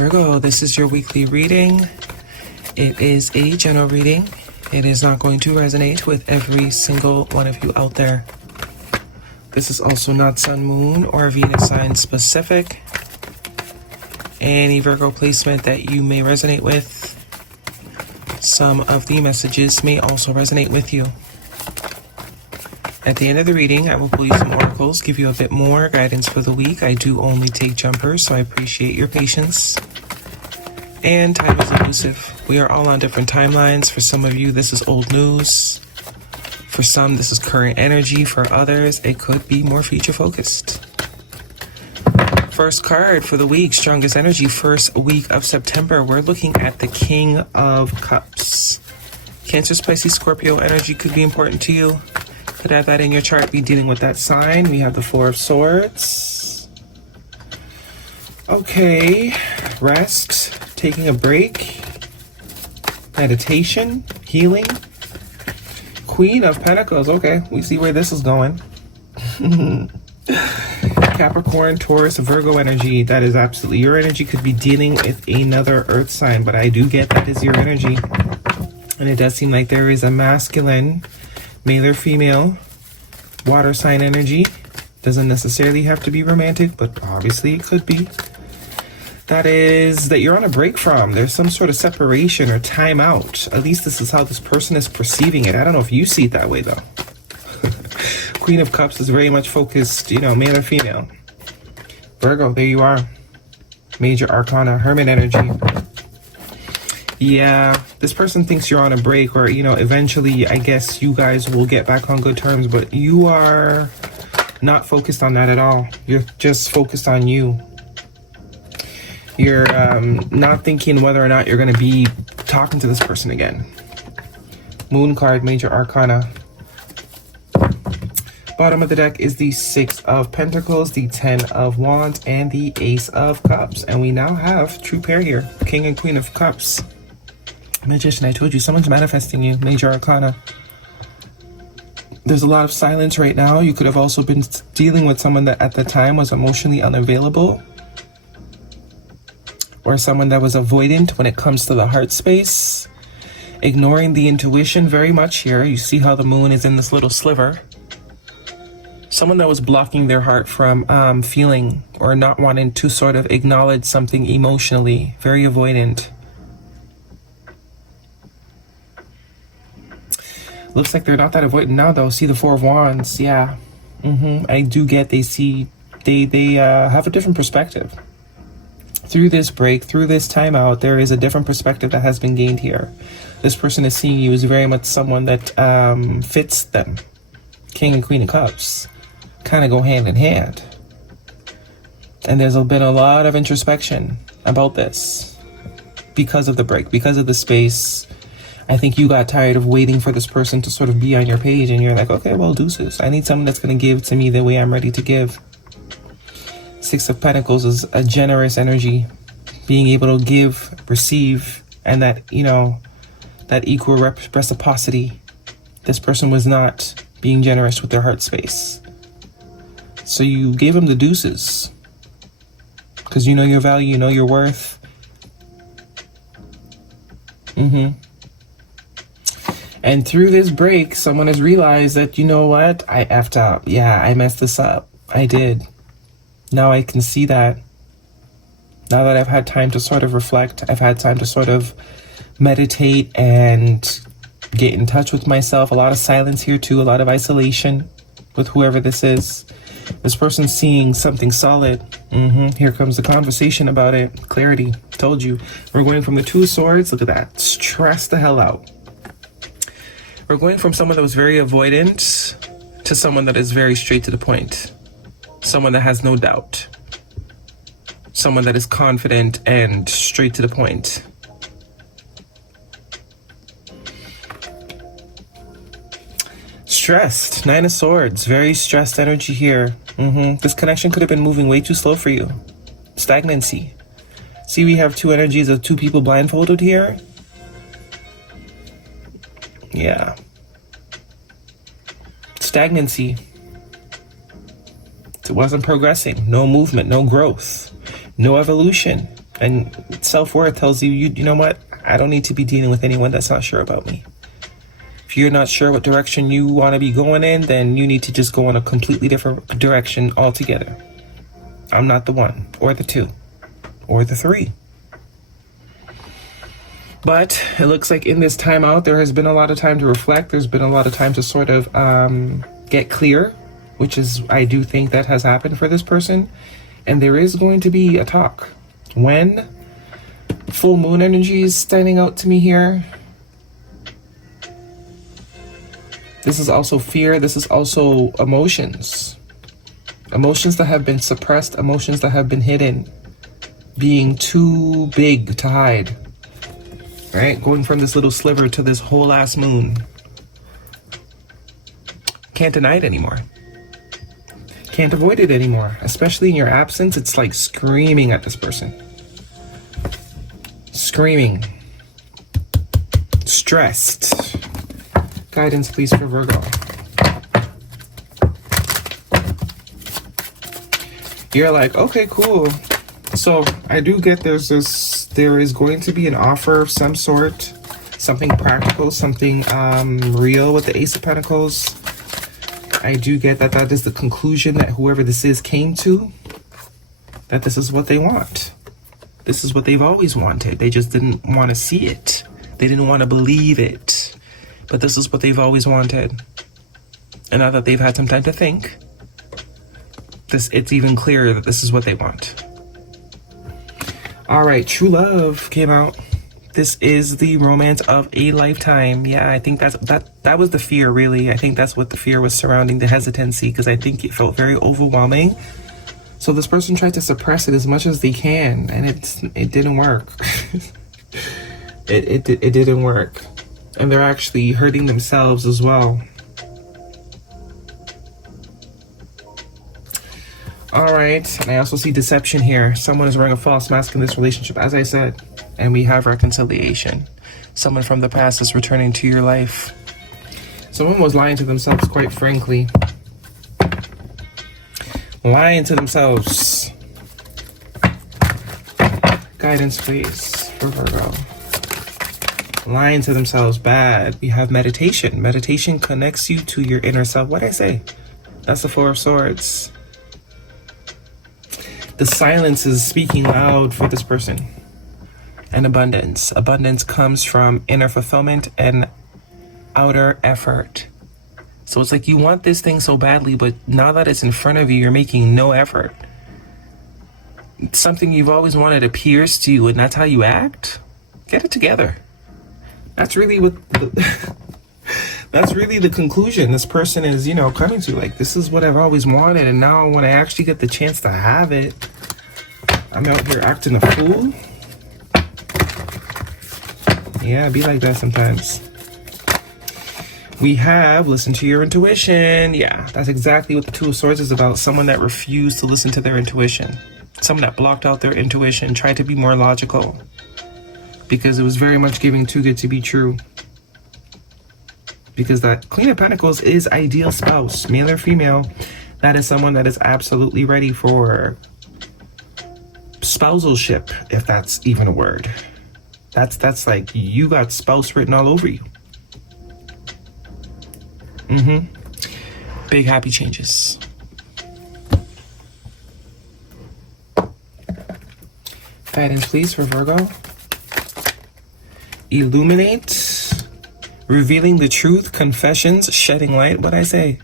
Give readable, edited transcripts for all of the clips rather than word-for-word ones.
Virgo, this is your weekly reading. It is a general reading. It is not going to resonate with every single one of you out there. This is also not Sun, Moon, or Venus sign specific. Any Virgo placement that you may resonate with, some of the messages may also resonate with you. At the end of the reading, I will pull you some oracles, give you a bit more guidance for the week. I do only take jumpers, so I appreciate your patience. And time is elusive. We are all on different timelines. For some of you, this is old news. For some, this is current energy. For others, it could be more future focused. First card for the week, strongest energy, first week of September. We're looking at the King of Cups. Cancer, Pisces, Scorpio energy could be important to you. Could have that in your chart, be dealing with that sign. We have the Four of Swords. Okay, rest, taking a break, meditation, healing. Queen of Pentacles, okay, we see where this is going. Capricorn, Taurus, Virgo energy, that is absolutely your energy. Could be dealing with another earth sign, but I do get that is your energy. And it does seem like there is a masculine, male or female, water sign energy. Doesn't necessarily have to be romantic, but obviously it could be. That is that you're on a break from. There's some sort of separation or time out. At least this is how this person is perceiving it. I don't know if you see it that way though. Queen of Cups is very much focused, male or female. Virgo, there you are. Major Arcana, Hermit energy. Yeah, this person thinks you're on a break, or, eventually I guess you guys will get back on good terms, but you are not focused on that at all. You're just focused on you. You're not thinking whether or not you're going to be talking to this person again. Moon card, Major Arcana. Bottom of the deck is the Six of Pentacles, the Ten of Wands, and the Ace of Cups. And we now have true pair here, King and Queen of Cups. Magician, I told you, someone's manifesting you. Major Arcana. There's a lot of silence right now. You could have also been dealing with someone that at the time was emotionally unavailable, or someone that was avoidant when it comes to the heart space, ignoring the intuition very much here. You see how the moon is in this little sliver. Someone that was blocking their heart from feeling or not wanting to sort of acknowledge something emotionally. Very avoidant. Looks like they're not that avoidant now though. See the Four of Wands. Yeah. I do get they have a different perspective. Through this break, through this timeout, there is a different perspective that has been gained here. This person is seeing you as very much someone that fits them. King and Queen of Cups kind of go hand in hand. And there's been a lot of introspection about this because of the break, because of the space. I think you got tired of waiting for this person to sort of be on your page, and you're like, okay, well, deuces. I need someone that's going to give to me the way I'm ready to give. Six of Pentacles is a generous energy, being able to give, receive, and that, that equal reciprocity. This person was not being generous with their heart space. So you gave them the deuces because you know your value, you know your worth. And through this break, someone has realized that, you know what? I effed up. Yeah, I messed this up. I did. Now I can see that. Now that I've had time to sort of reflect, I've had time to sort of meditate and get in touch with myself. A lot of silence here too, a lot of isolation with whoever this is. This person's seeing something solid. Here comes the conversation about it. Clarity. Told you. We're going from the Two of Swords. Look at that. Stress the hell out. We're going from someone that was very avoidant to someone that is very straight to the point. Someone that has no doubt. Someone that is confident and straight to the point. Stressed. Nine of Swords. Very stressed energy here. This connection could have been moving way too slow for you. Stagnancy. See, we have two energies of two people blindfolded here. Yeah. Stagnancy. It wasn't progressing. No movement, no growth, no evolution. And self-worth tells you, you know what? I don't need to be dealing with anyone that's not sure about me. If you're not sure what direction you want to be going in, then you need to just go in a completely different direction altogether. I'm not the one, or the two, or the three. But it looks like in this time out, there has been a lot of time to reflect. There's been a lot of time to sort of get clear, which is, I do think that has happened for this person. And there is going to be a talk. When? Full moon energy is standing out to me here. This is also fear. This is also emotions. Emotions that have been suppressed. Emotions that have been hidden. Being too big to hide. Right? Going from this little sliver to this whole ass moon. Can't deny it anymore. Can't avoid it anymore. Especially in your absence, it's like screaming at this person. Screaming. Stressed. Guidance, please, for Virgo. You're like, okay, cool. So I do get there is going to be an offer of some sort, something practical, something real with the Ace of Pentacles. I do get that is the conclusion that whoever this is came to, that this is what they want. This is what they've always wanted. They just didn't want to see it. They didn't want to believe it. But this is what they've always wanted. And now that they've had some time to think, it's even clearer that this is what they want. All right, true love came out. This is the romance of a lifetime. Yeah, I think that was the fear, really. I think that's what the fear was surrounding the hesitancy, because I think it felt very overwhelming. So this person tried to suppress it as much as they can, and it didn't work. it didn't work. And they're actually hurting themselves as well. All right, and I also see deception here. Someone is wearing a false mask in this relationship, as I said. And we have reconciliation. Someone from the past is returning to your life. Someone was lying to themselves, quite frankly. Lying to themselves. Guidance, please, for Virgo. Lying to themselves, bad. We have meditation. Meditation connects you to your inner self. What'd I say? That's the Four of Swords. The silence is speaking loud for this person. And abundance. Abundance comes from inner fulfillment and outer effort. So it's like you want this thing so badly, but now that it's in front of you, you're making no effort. Something you've always wanted appears to you, and that's how you act? Get it together. That's really what that's really the conclusion this person is, coming to. Like, this is what I've always wanted, and now when I actually get the chance to have it, I'm out here acting a fool. Yeah, be like that sometimes. We have listen to your intuition. Yeah, that's exactly what the Two of Swords is about. Someone that refused to listen to their intuition. Someone that blocked out their intuition, tried to be more logical. Because it was very much giving too good to be true. Because that Queen of Pentacles is ideal spouse, male or female. That is someone that is absolutely ready for spousalship, if that's even a word. That's like you got spouse written all over you. Big happy changes. Guidance, please, for Virgo. Illuminate. Revealing the truth. Confessions. Shedding light. What'd I say?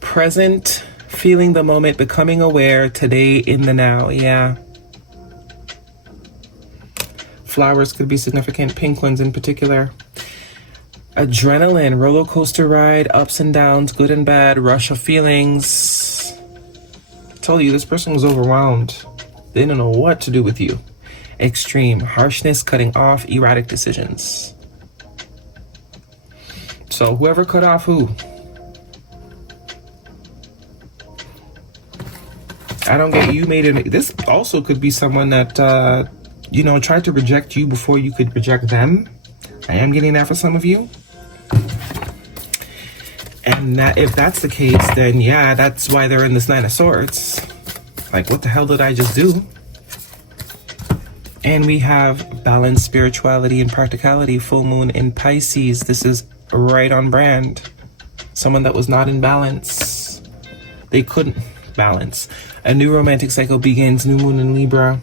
Present. Feeling the moment. Becoming aware. Today, in the now. Yeah. Flowers could be significant. Pink ones in particular. Adrenaline. Roller coaster ride. Ups and downs. Good and bad. Rush of feelings. I told you, this person was overwhelmed. They didn't know what to do with you. Extreme. Harshness. Cutting off. Erratic decisions. So whoever cut off who? I don't get you made it. This also could be someone that, tried to reject you before you could reject them. I am getting that for some of you. And that, if that's the case, then yeah, that's why they're in this Nine of Swords. Like, what the hell did I just do? And we have balance, spirituality, and practicality. Full moon in Pisces. This is right on brand. Someone that was not in balance. They couldn't balance. A new romantic cycle begins. New moon in Libra.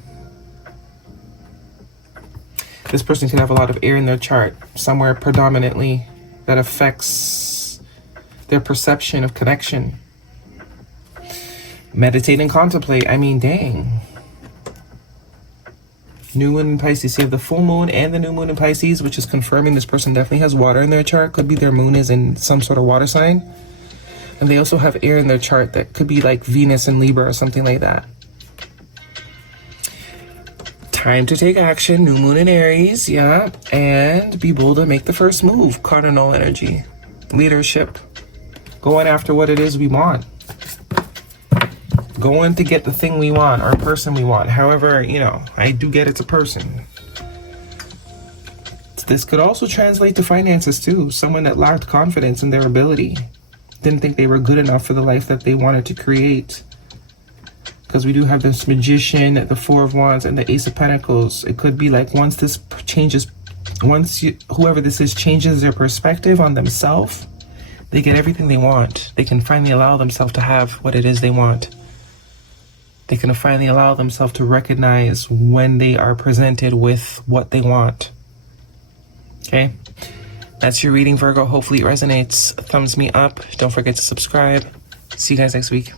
This person can have a lot of air in their chart, somewhere predominantly, that affects their perception of connection. Meditate and contemplate. I mean, dang. New moon in Pisces. You have the full moon and the new moon in Pisces, which is confirming this person definitely has water in their chart. Could be their moon is in some sort of water sign. And they also have air in their chart that could be like Venus in Libra or something like that. Time to take action. New moon in Aries, yeah. And be bold and make the first move. Cardinal energy. Leadership. Going after what it is we want. Going to get the thing we want or person we want. However, you know, I do get it's a person. This could also translate to finances too. Someone that lacked confidence in their ability. Didn't think they were good enough for the life that they wanted to create. Because we do have this Magician, the Four of Wands, and the Ace of Pentacles. It could be like once this changes, whoever this is changes their perspective on themselves, they get everything they want. They can finally allow themselves to have what it is they want. They can finally allow themselves to recognize when they are presented with what they want. Okay? That's your reading, Virgo. Hopefully it resonates. Thumbs me up. Don't forget to subscribe. See you guys next week.